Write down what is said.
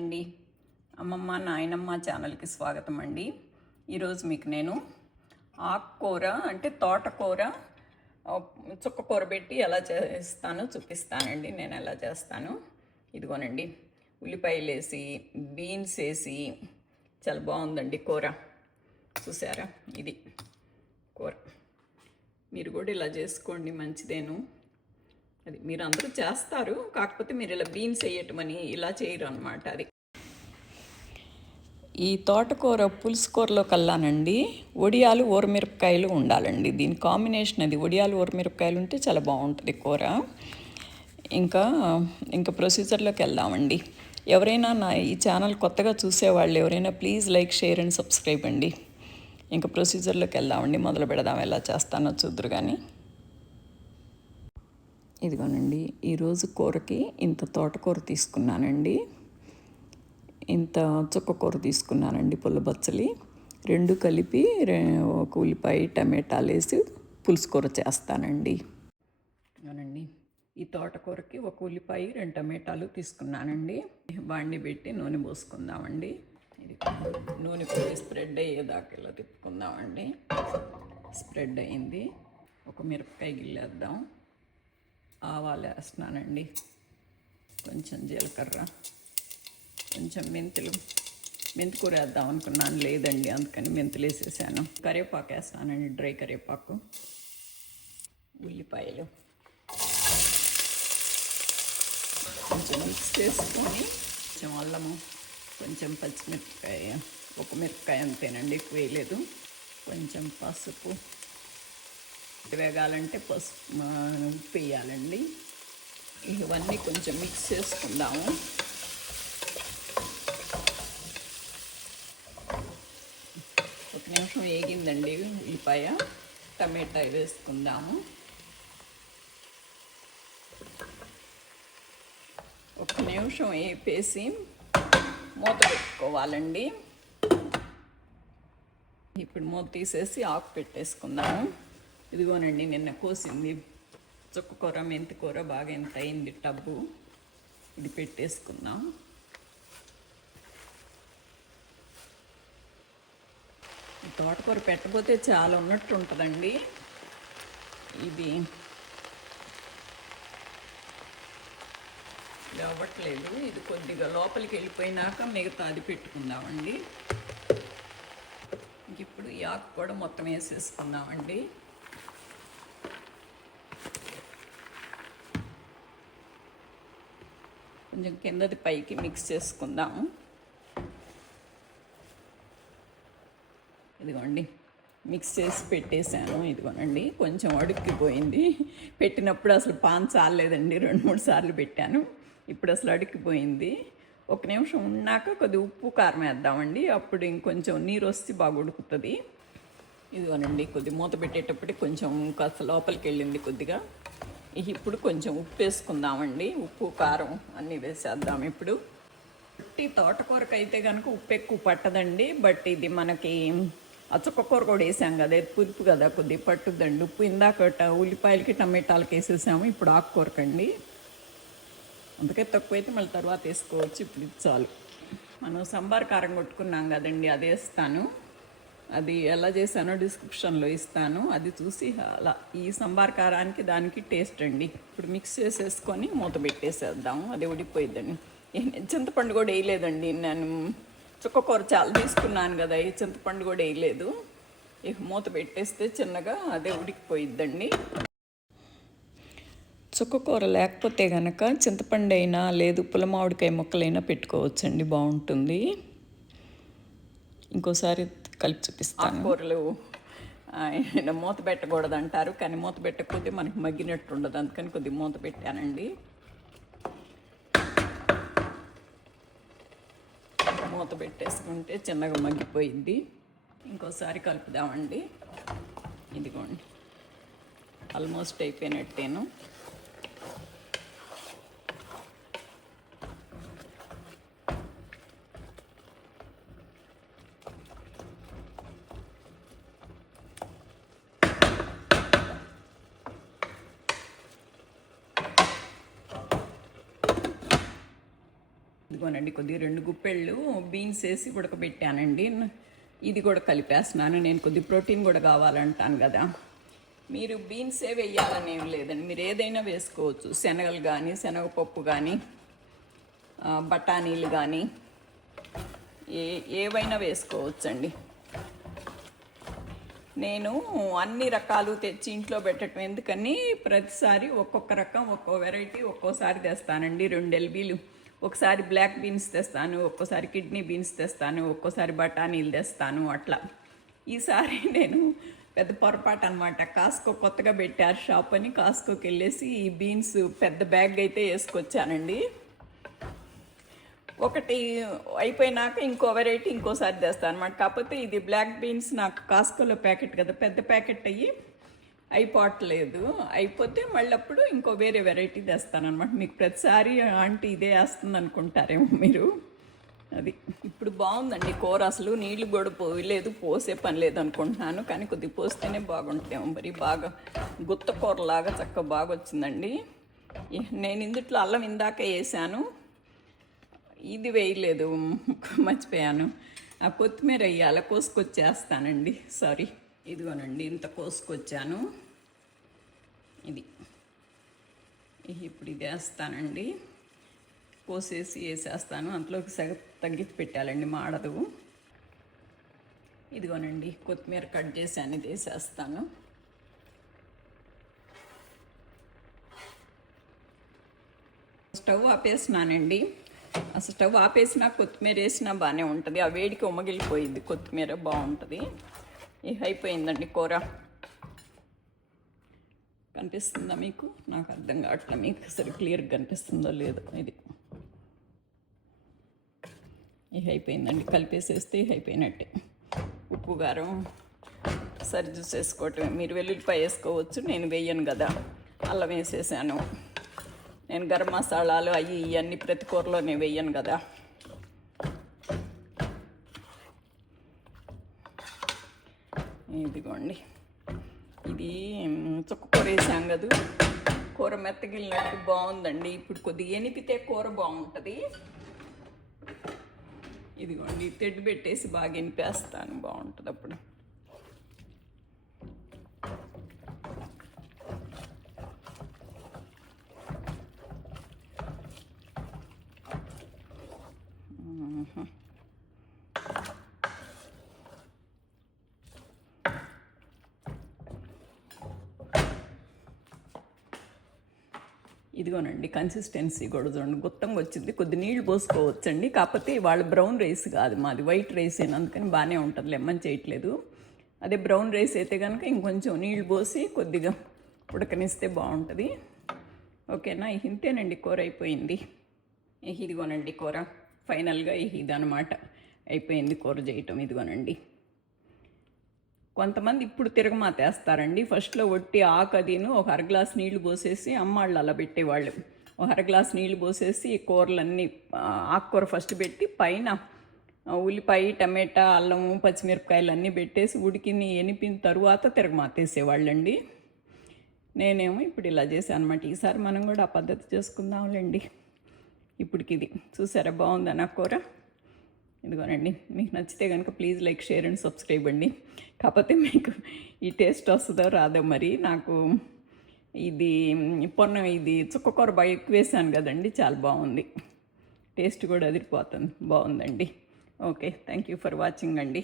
అండి అమ్మమ్మ నాయనమ్మ ఛానల్కి స్వాగతం అండి. ఈరోజు మీకు నేను ఆకుకూర అంటే తోటకూర చుక్కకూర పెట్టి ఎలా చేస్తానో చూపిస్తానండి. నేను ఎలా చేస్తాను ఇదిగోనండి. ఉల్లిపాయలు వేసి బీన్స్ వేసి చాలా బాగుందండి కూర. చూసారా, ఇది కూర. మీరు కూడా ఇలా చేసుకోండి, మంచిదేను. అది మీరు అందరూ చేస్తారు, కాకపోతే మీరు ఇలా బీన్స్ వేయటమని ఇలా చేయరు అనమాట. అది ఈ తోటకూర పులుసు కూరలో కల్లానండి వడియాలు ఊరమిరపకాయలు ఉండాలండి. దీని కాంబినేషన్ అది. వడియాలు ఊరమిరపకాయలు ఉంటే చాలా బాగుంటుంది కూర. ఇంకా ప్రొసీజర్లోకి వెళ్దామండి. ఎవరైనా నా ఈ ఛానల్ కొత్తగా చూసేవాళ్ళు ఎవరైనా please like, share and subscribe అండి. ఇంకా ప్రొసీజర్లోకి వెళ్దామండి. మొదలు పెడదాం, ఎలా చేస్తానో చూద్దరు కానీ. ఇదిగోనండి, ఈరోజు కూరకి ఇంత తోటకూర తీసుకున్నానండి, ఇంత చుక్కకూర తీసుకున్నానండి, పుల్లబచ్చలి రెండు కలిపి ఒక ఉల్లిపాయ టమాటాలు వేసి పులుసు కూర చేస్తానండి. అవునండి, ఈ తోటకూరకి ఒక ఉల్లిపాయ 2 టమాటాలు తీసుకున్నానండి. బాండి పెట్టి నూనె పోసుకుందామండి. ఇది నూనె పోయి స్ప్రెడ్ అయ్యేదాకా ఇలా తిప్పుకుందామండి. స్ప్రెడ్ అయింది. ఒక మిరపకాయ గిల్లేద్దాం. ఆవాలు వేస్తున్నానండి, కొంచెం జీలకర్ర, కొంచెం మెంతికూర వేద్దాం అనుకున్నాను, లేదండి, అందుకని మెంతులు వేసేసాను. కరివేపాకు వేస్తానండి, డ్రై కరివేపాకు. ఉల్లిపాయలు కొంచెం మిక్స్ చేసుకొని, కొంచెం అల్లము, కొంచెం పచ్చిమిరపకాయ, ఒక మిరపకాయ అంతేనండి, ఎక్కువ వేయలేదు. కొంచెం పసుపు, వేగాలంటే పసుపు, ఉప్పు వేయాలండి. ఇవన్నీ కొంచెం మిక్స్ చేసుకుందాము. ఒక నిమిషం వేగిందండి ఉల్లిపాయ, టమాటా వేసుకుందాము. ఒక నిమిషం వేపేసి మూత పెట్టుకోవాలండి. ఇప్పుడు మూత తీసేసి ఆకు పెట్టేసుకుందాము. ఇదిగోనండి, నిన్న కోసింది చుక్కకూర, మెంతికూర బాగా ఎంత అయింది టబ్బు. ఇది పెట్టేసుకుందాం. తోటకూర పెట్టబోతే చాలా ఉన్నట్టు ఉంటుందండి. ఇది అవ్వట్లేదు. ఇది కొద్దిగా లోపలికి వెళ్ళిపోయినాక మిగతా అది పెట్టుకుందామండి. ఇప్పుడు ఈ ఆకు కూడా మొత్తం వేసేసుకుందామండి. కొంచెం కిందది పైకి మిక్స్ చేసుకుందాము. ఇదిగోండి, మిక్స్ చేసి పెట్టేశాను. ఇదిగోనండి, కొంచెం అడుక్కిపోయింది. పెట్టినప్పుడు అసలు పాన్ చాలేదండి, 2-3 సార్లు పెట్టాను. ఇప్పుడు అసలు అడుక్కిపోయింది. ఒక నిమిషం ఉన్నాక కొద్దిగా ఉప్పు కారం వేద్దామండి. అప్పుడు ఇంకొంచెం నీరు వస్తే బాగా ఉడుకుతుంది. ఇదిగోనండి, కొద్ది మూత పెట్టేటప్పటికి కొంచెం కాస్త లోపలికి వెళ్ళింది కొద్దిగా. ఇప్పుడు కొంచెం ఉప్పు వేసుకుందామండి. ఉప్పు కారం అన్నీ వేసేద్దాం. ఇప్పుడు తోటకూరకు అయితే కనుక ఉప్పు ఎక్కువ పట్టదండి. బట్ ఇది మనకి చుక్కకూర కూడా వేసాం కదా, పులుపు కదా, కొద్దిగా పట్టుద్దండి ఉప్పు. ఇందాక ఉల్లిపాయలకి టమాటాలకి వేసేసాము, ఇప్పుడు ఆకుకూరకండి. అందుకే తక్కువైతే మళ్ళీ తర్వాత వేసుకోవచ్చు. ఇప్పుడు ఇది చాలు. మనం సాంబార్ కారం కొట్టుకున్నాం కదండి, అది వేస్తాను. అది ఎలా చేశానో డిస్క్రిప్షన్లో ఇస్తాను, అది చూసి అలా. ఈ సాంబార్ కారానికి దానికి టేస్ట్ అండి. ఇప్పుడు మిక్స్ చేసేసుకొని మూత పెట్టేసేద్దాము, అది ఉడిపోయిద్దండి. చింతపండు కూడా వేయలేదండి, నేను చుక్కకూర చాలా తీసుకున్నాను కదా, ఈ చింతపండు కూడా వేయలేదు. ఇక మూత పెట్టేస్తే చిన్నగా అదే ఉడికిపోయిద్దండి. చుక్కకూర లేకపోతే కనుక చింతపండు అయినా లేదు పుల్లమామిడికాయ ముక్కలైనా పెట్టుకోవచ్చండి, బాగుంటుంది. ఇంకోసారి కలిపి చూపిస్తాను. కూరలు మూత పెట్టకూడదు అంటారు, కానీ మూత పెట్టకపోతే మనకి మగ్గినట్టు ఉండదు, అందుకని కొద్దిగా మూత పెట్టానండి. మూత పెట్టేసుకుంటే చిన్నగా మగ్గిపోయింది. ఇంకోసారి కలుపుదామండి. ఇదిగోండి, ఆల్మోస్ట్ అయిపోయినట్టేను. ఇదిగోనండి కొద్దిగా 2 గుప్పెళ్ళు బీన్స్ వేసి ఉడకబెట్టానండి. ఇది కూడా కలిపేస్తున్నాను. నేను కొద్ది ప్రోటీన్ కూడా కావాలంటాను కదా. మీరు బీన్సే వేయాలని ఏం లేదండి, మీరు ఏదైనా వేసుకోవచ్చు. శనగలు కానీ, శనగపప్పు కానీ, బఠానీలు కానీ ఏవైనా వేసుకోవచ్చండి. నేను అన్ని రకాలు తెచ్చి ఇంట్లో పెట్టడం ఎందుకని ప్రతిసారి ఒక్కొక్క రకం ఒక్కో వెరైటీ ఒక్కోసారి తెస్తానండి. 2 ఎల్బీలు, ఒకసారి బ్లాక్ బీన్స్ తెస్తాను, ఒక్కోసారి కిడ్నీ బీన్స్ తెస్తాను, ఒక్కోసారి బఠానీలు తెస్తాను. అట్లా ఈసారి నేను పెద్ద పొరపాటు అనమాట. కాస్కో కొత్తగా పెట్టారు షాప్ అని కాస్కోకి వెళ్ళేసి ఈ బీన్స్ పెద్ద బ్యాగ్ అయితే వేసుకొచ్చానండి. ఒకటి అయిపోయినాక ఇంకో వెరైటీ ఇంకోసారి తెస్తాను అనమాట. కాకపోతే ఇది బ్లాక్ బీన్స్ నాకు కాస్కోలో ప్యాకెట్ కదా, పెద్ద ప్యాకెట్ అయిపోవట్లేదు. అయిపోతే మళ్ళీ అప్పుడు ఇంకో వేరే వెరైటీ తెస్తానమాట. మీకు ప్రతిసారి ఆంటీ ఇదే వేస్తుంది అనుకుంటారేమో మీరు. అది ఇప్పుడు బాగుందండి కూర. అసలు నీళ్ళు కూడా పోయలేదు, పోసే పని లేదు అనుకుంటున్నాను. కానీ కొద్దిగా పోస్తేనే బాగుంటాము. మరి బాగా గుత్త కూరలాగా చక్కగా బాగా వచ్చిందండి. నేను ఇందుట్లో అల్లం ఇందాక వేసాను, ఇది వేయలేదు, మర్చిపోయాను. ఆ కొత్తిమీర వేయాలి, కోసుకొచ్చేస్తానండి. సారీ. ఇదిగోనండి ఇంత కోసుకొచ్చాను. ఇది ఇప్పుడు ఇది వేస్తానండి. కోసేసి వేసేస్తాను. అంతలోకి సగ తగ్గించి పెట్టాలండి, మాడదు. ఇదిగోనండి కొత్తిమీర కట్ చేసాను, ఇది వేసేస్తాను. స్టవ్ ఆపేసినానండి. అసలు స్టవ్ ఆపేసినా కొత్తిమీర వేసినా బాగానే ఉంటుంది. ఆ వేడికి ఉమ్మగిలిపోయింది కొత్తిమీర, బాగుంటుంది. అయిపోయిందండి కూర. కనిపిస్తుందా మీకు? నాకు అర్థం కావట్లే, మీకు అసలు క్లియర్గా కనిపిస్తుందో లేదో. ఇది అయిపోయిందండి. కలిపేసేస్తే అయిపోయినట్టే. ఉప్పు కారం సరి చూసేసుకోవటమే. మీరు వెల్లుల్లిపాయ వేసుకోవచ్చు, నేను వేయను కదా. అల్లం వేసేసాను. నేను గరం మసాలాలు ఇవన్నీ ప్రతి కూరలో నేను వేయను కదా. ఇదిగోండి, ఇది చుక్క కూర వేసాం కదా, కూర మెత్తగిలినట్టు బాగుందండి. ఇప్పుడు కొద్దిగా ఎనిపితే కూర బాగుంటుంది. ఇదిగోండి తెడ్డు పెట్టేసి బాగా ఎనిపేస్తాను, బాగుంటుంది అప్పుడు. ఇదిగోనండి కన్సిస్టెన్సీ కూడా చూడండి, గుత్తంగా వచ్చింది. కొద్ది నీళ్ళు పోసుకోవచ్చండి. కాకపోతే వాళ్ళు బ్రౌన్ రైస్ కాదు, మాది వైట్ రైస్ అయినా, అందుకని బాగానే ఉంటుంది. లెమ్మని చేయట్లేదు. అదే బ్రౌన్ రైస్ అయితే కనుక ఇంకొంచెం నీళ్ళు పోసి కొద్దిగా ఉడకనిస్తే బాగుంటుంది. ఓకేనా? ఇంతేనండి, కూర అయిపోయింది. ఇదిగోనండి కూర ఫైనల్గా ఇదనమాట. అయిపోయింది కూర చేయటం. ఇదిగోనండి. కొంతమంది ఇప్పుడు తిరగమాతేస్తారండి. ఫస్ట్లో ఒట్టి ఆకదిను ఒక అరగ్లాస్ నీళ్లు పోసేసి, అమ్మాళ్ళు అలా పెట్టేవాళ్ళు. ఒక అరగ్లాస్ నీళ్లు పోసేసి కూరలన్నీ, ఆకుకూర ఫస్ట్ పెట్టి పైన ఉల్లిపాయ, టమాటా, అల్లము, పచ్చిమిరపకాయలు అన్నీ పెట్టేసి ఉడికిని ఎనిపిన తరువాత తిరగమాతేసేవాళ్ళండి. నేనేమో ఇప్పుడు ఇలా చేశాను అనమాట. ఈసారి మనం కూడా ఆ పద్ధతి చేసుకుందాంలేండి. ఇప్పటికి ఇది చూసారా, బాగుందా నా కూర? ఇదిగోనండి. మీకు నచ్చితే కనుక please like, share and subscribe అండి. కాకపోతే మీకు ఈ టేస్ట్ వస్తుందో రాదో మరి. నాకు ఇది ఇది చుక్కకూర బాగా ఎక్కువ వేసాను కదండి, చాలా బాగుంది. టేస్ట్ కూడా అదిరిపోతుంది, బాగుందండి. Okay, thank you for watching అండి.